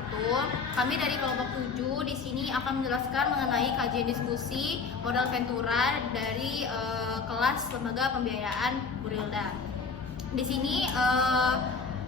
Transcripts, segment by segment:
wabarakatuh. Kami dari kelompok 7 di sini akan menjelaskan mengenai kajian diskusi modal Ventura dari kelas Lembaga Pembiayaan Burilda. Di sini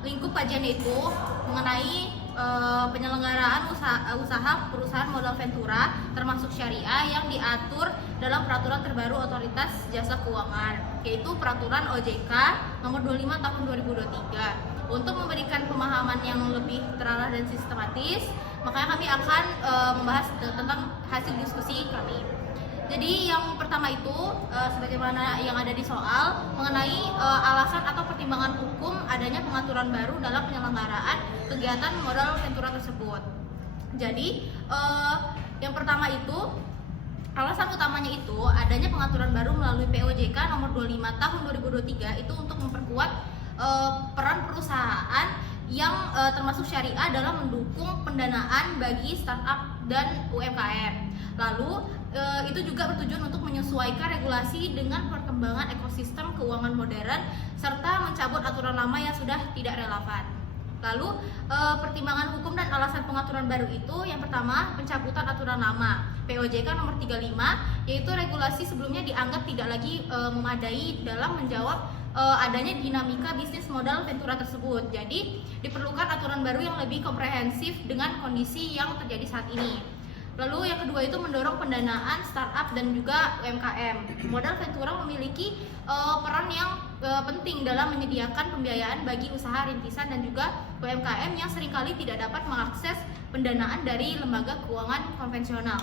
lingkup kajian itu mengenai penyelenggaraan usaha perusahaan modal Ventura termasuk syariah yang diatur dalam peraturan terbaru Otoritas Jasa Keuangan, yaitu Peraturan OJK nomor 25 tahun 2023. Untuk memberikan pemahaman yang lebih terarah dan sistematis, makanya kami akan membahas tentang hasil diskusi kami. Jadi yang pertama itu sebagaimana yang ada di soal mengenai alasan atau pertimbangan hukum adanya pengaturan baru dalam penyelenggaraan kegiatan modal Ventura tersebut. Jadi yang pertama itu alasan utamanya itu adanya pengaturan baru melalui POJK nomor 25 tahun 2023 itu untuk memperkuat peran perusahaan yang termasuk syariah dalam mendukung pendanaan bagi startup dan UMKM. Lalu itu juga bertujuan untuk menyesuaikan regulasi dengan perkembangan ekosistem keuangan modern serta mencabut aturan lama yang sudah tidak relevan. Lalu pertimbangan hukum dan alasan pengaturan baru itu yang pertama pencabutan aturan lama POJK nomor 35, yaitu regulasi sebelumnya dianggap tidak lagi memadai dalam menjawab adanya dinamika bisnis modal Ventura tersebut. Jadi diperlukan aturan baru yang lebih komprehensif dengan kondisi yang terjadi saat ini. Lalu yang kedua itu mendorong pendanaan startup dan juga UMKM. Modal Ventura memiliki peran yang penting dalam menyediakan pembiayaan bagi usaha rintisan dan juga UMKM yang seringkali tidak dapat mengakses pendanaan dari lembaga keuangan konvensional.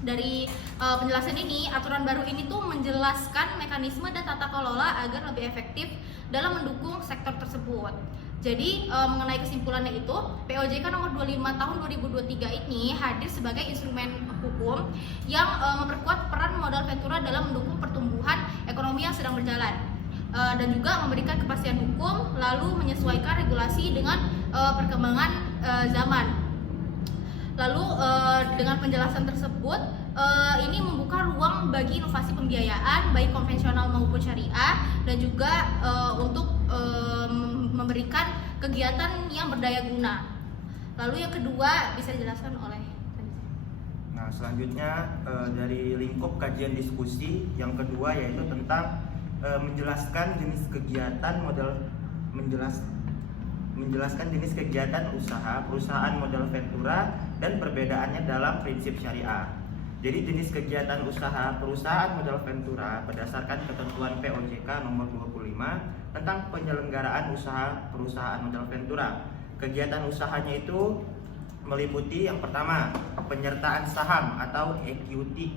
Dari penjelasan ini, aturan baru ini tuh menjelaskan mekanisme dan tata kelola agar lebih efektif dalam mendukung sektor tersebut. Jadi mengenai kesimpulannya itu, POJK nomor 25 tahun 2023 ini hadir sebagai instrumen hukum yang memperkuat peran modal Ventura dalam mendukung pertumbuhan ekonomi yang sedang berjalan dan juga memberikan kepastian hukum, lalu menyesuaikan regulasi dengan perkembangan zaman. Lalu dengan penjelasan tersebut ini membuka ruang bagi inovasi pembiayaan baik konvensional maupun syariah dan juga untuk memberikan kegiatan yang berdaya guna. Lalu yang kedua bisa dijelaskan oleh. Nah, selanjutnya dari lingkup kajian diskusi yang kedua yaitu tentang menjelaskan jenis kegiatan menjelaskan jenis kegiatan usaha perusahaan modal Ventura dan perbedaannya dalam prinsip syariah. Jadi jenis kegiatan usaha perusahaan modal Ventura berdasarkan ketentuan POJK nomor 25 tentang penyelenggaraan usaha perusahaan modal Ventura. Kegiatan usahanya itu meliputi yang pertama, penyertaan saham atau equity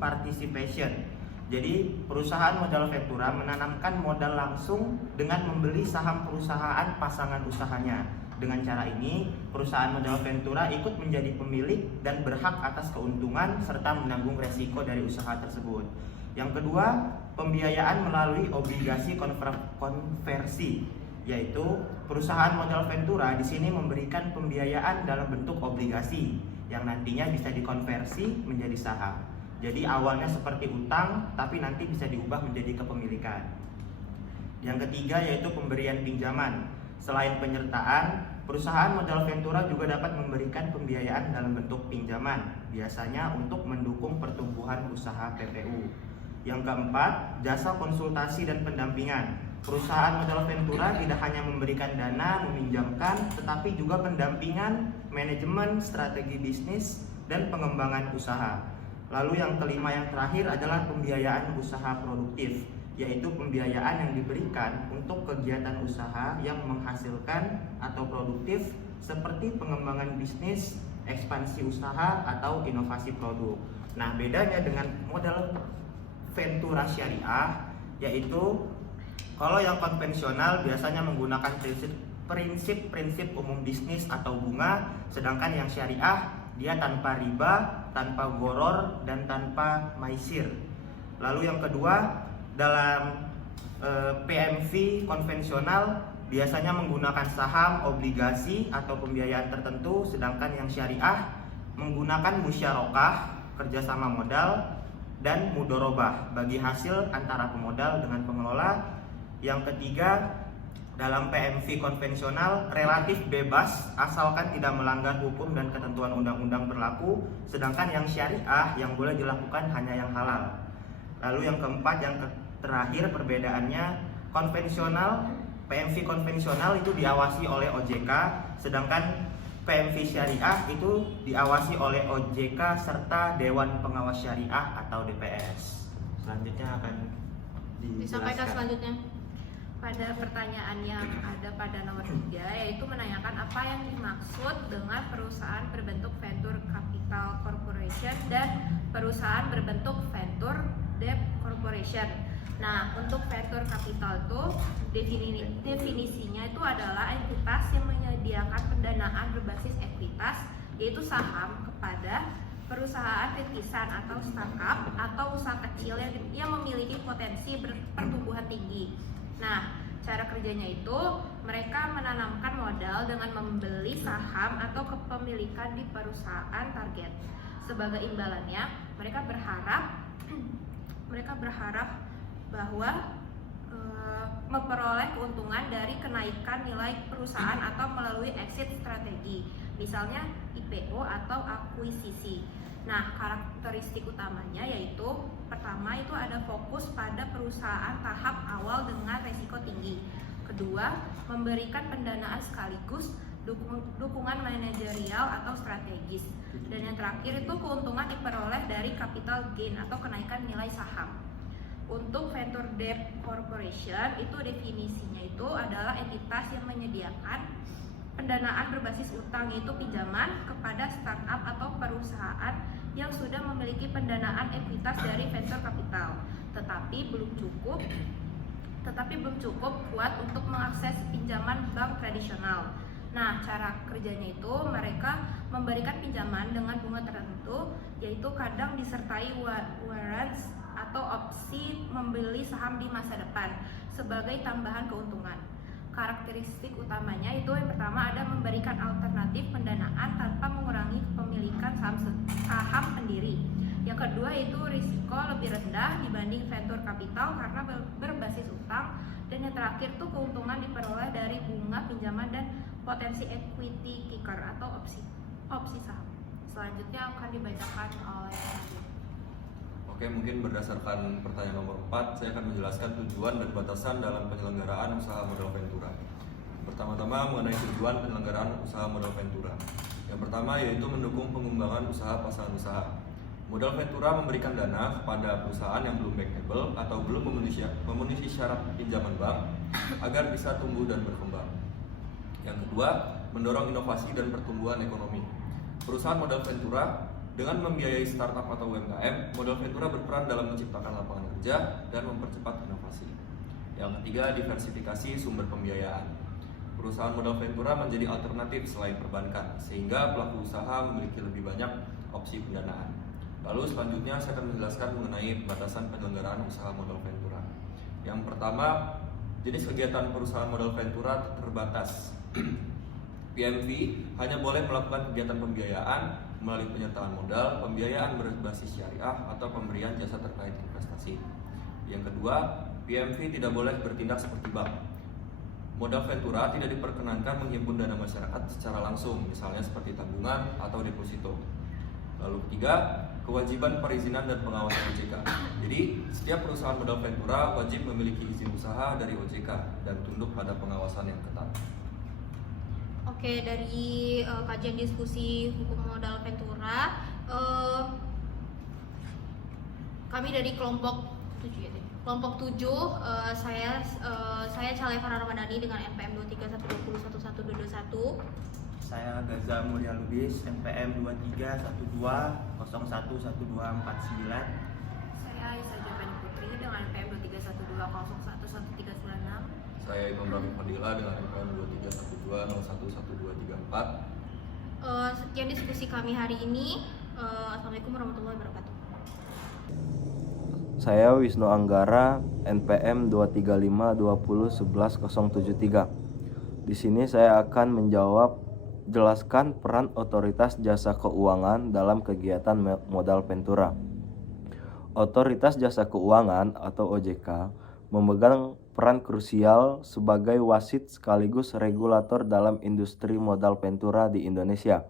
participation. Jadi perusahaan modal Ventura menanamkan modal langsung dengan membeli saham perusahaan pasangan usahanya. Dengan cara ini, perusahaan modal Ventura ikut menjadi pemilik dan berhak atas keuntungan serta menanggung resiko dari usaha tersebut. Yang kedua, pembiayaan melalui obligasi konversi, yaitu perusahaan modal Ventura di sini memberikan pembiayaan dalam bentuk obligasi yang nantinya bisa dikonversi menjadi saham. Jadi awalnya seperti utang, tapi nanti bisa diubah menjadi kepemilikan. Yang ketiga yaitu pemberian pinjaman. Selain penyertaan, perusahaan modal Ventura juga dapat memberikan pembiayaan dalam bentuk pinjaman, biasanya untuk mendukung pertumbuhan usaha PPU. Yang keempat, jasa konsultasi dan pendampingan. Perusahaan modal Ventura tidak hanya memberikan dana meminjamkan, tetapi juga pendampingan, manajemen, strategi bisnis, dan pengembangan usaha. Lalu yang kelima yang terakhir adalah pembiayaan usaha produktif, yaitu pembiayaan yang diberikan untuk kegiatan usaha yang menghasilkan atau produktif seperti pengembangan bisnis, ekspansi usaha, atau inovasi produk. Nah, bedanya dengan modal Ventura syariah, yaitu kalau yang konvensional biasanya menggunakan prinsip umum bisnis atau bunga, sedangkan yang syariah dia tanpa riba, tanpa goror, dan tanpa maisir. Lalu yang kedua, dalam PMV konvensional biasanya menggunakan saham, obligasi, atau pembiayaan tertentu, sedangkan yang syariah menggunakan musyarakah, kerjasama modal, dan mudorobah bagi hasil antara pemodal dengan pengelola. Yang ketiga, dalam PMV konvensional relatif bebas asalkan tidak melanggar hukum dan ketentuan undang-undang berlaku, sedangkan yang syariah yang boleh dilakukan hanya yang halal. Lalu yang keempat, yang terakhir perbedaannya, konvensional, PMV konvensional itu diawasi oleh OJK, sedangkan PMV syariah itu diawasi oleh OJK serta Dewan Pengawas Syariah atau DPS. Selanjutnya akan Disampaikan dijelaskan. selanjutnya. Pada pertanyaan yang ada pada nomor 3, yaitu menanyakan apa yang dimaksud dengan perusahaan berbentuk venture capital corporation dan perusahaan berbentuk venture debt corporation. Nah, untuk venture capital itu definisinya itu adalah entitas yang menyediakan pendanaan berbasis ekuitas, yaitu saham kepada perusahaan rintisan atau startup atau usaha kecil yang memiliki potensi pertumbuhan tinggi. Nah, cara kerjanya itu mereka menanamkan modal dengan membeli saham atau kepemilikan di perusahaan target. Sebagai imbalannya, mereka berharap bahwa memperoleh keuntungan dari kenaikan nilai perusahaan atau melalui exit strategi, misalnya IPO atau akuisisi. Nah, karakteristik utamanya yaitu pertama itu ada fokus pada perusahaan tahap awal dengan resiko tinggi. Kedua, memberikan pendanaan sekaligus dukungan manajerial atau strategis. Dan yang terakhir itu keuntungan diperoleh dari capital gain atau kenaikan nilai saham. Untuk venture debt corporation itu definisinya itu adalah entitas yang menyediakan pendanaan berbasis utang, yaitu pinjaman kepada startup atau perusahaan yang sudah memiliki pendanaan ekuitas dari venture capital, tetapi belum cukup kuat untuk mengakses pinjaman bank tradisional. Nah, cara kerjanya itu mereka memberikan pinjaman dengan bunga tertentu, yaitu kadang disertai warrants atau opsi membeli saham di masa depan sebagai tambahan keuntungan. Karakteristik utamanya itu yang pertama ada memberikan alternatif pendanaan tanpa mengurangi kepemilikan saham pendiri. Yang kedua itu risiko lebih rendah dibanding venture capital karena berbasis utang. Dan yang terakhir tuh keuntungan diperoleh dari bunga pinjaman dan potensi equity kicker atau opsi saham. Selanjutnya akan dibacakan oleh Oke, mungkin berdasarkan pertanyaan nomor 4, saya akan menjelaskan tujuan dan batasan dalam penyelenggaraan usaha modal ventura. Pertama-tama mengenai tujuan penyelenggaraan usaha modal ventura. Yang pertama yaitu mendukung pengembangan usaha pasangan usaha. Modal ventura memberikan dana kepada perusahaan yang belum bankable atau belum memenuhi syarat pinjaman bank agar bisa tumbuh dan berkembang. Yang kedua, mendorong inovasi dan pertumbuhan ekonomi. Perusahaan modal ventura dengan membiayai startup atau UMKM, modal ventura berperan dalam menciptakan lapangan kerja dan mempercepat inovasi. Yang ketiga, diversifikasi sumber pembiayaan. Perusahaan modal ventura menjadi alternatif selain perbankan, sehingga pelaku usaha memiliki lebih banyak opsi pendanaan. Lalu selanjutnya saya akan menjelaskan mengenai batasan penyelenggaraan usaha modal ventura. Yang pertama, jenis kegiatan perusahaan modal ventura terbatas. PMV hanya boleh melakukan kegiatan pembiayaan melalui penyertaan modal, pembiayaan berbasis syariah, atau pemberian jasa terkait investasi. Yang kedua, PMV tidak boleh bertindak seperti bank. Modal ventura tidak diperkenankan menghimpun dana masyarakat secara langsung, misalnya seperti tabungan atau deposito. Lalu ketiga, kewajiban perizinan dan pengawasan OJK. Jadi, setiap perusahaan modal ventura wajib memiliki izin usaha dari OJK dan tunduk pada pengawasan yang ketat. Oke, dari kajian diskusi hukum modal ventura, kami dari kelompok 7 ya. Kelompok 7, saya Calevara Ramadhani dengan NPM 2312011121. Saya Gaza Mulia Lubis, NPM 2312011249. saya Isa Joveni Putri dengan NPM 2312011396. Saya Imam Rafi Fadila dengan NPM 2312011234. Sekian diskusi kami hari ini. Assalamualaikum warahmatullahi wabarakatuh. Saya Wisnu Anggara, NPM 23520111073. Di sini saya akan jelaskan peran Otoritas Jasa Keuangan dalam kegiatan modal ventura. Otoritas Jasa Keuangan atau OJK memegang berperan krusial sebagai wasit sekaligus regulator dalam industri modal ventura di Indonesia.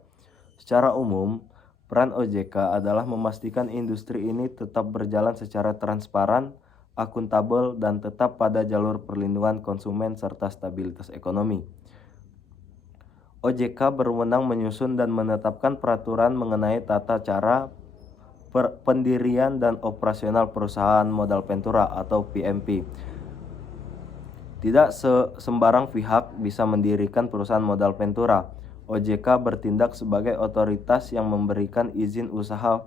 Secara umum, peran OJK adalah memastikan industri ini tetap berjalan secara transparan, akuntabel, dan tetap pada jalur perlindungan konsumen serta stabilitas ekonomi. OJK berwenang menyusun dan menetapkan peraturan mengenai tata cara pendirian dan operasional perusahaan modal ventura atau PMP. Tidak sembarang pihak bisa mendirikan perusahaan modal ventura. OJK bertindak sebagai otoritas yang memberikan izin usaha.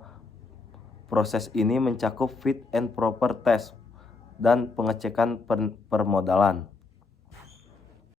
Proses ini mencakup fit and proper test dan pengecekan permodalan.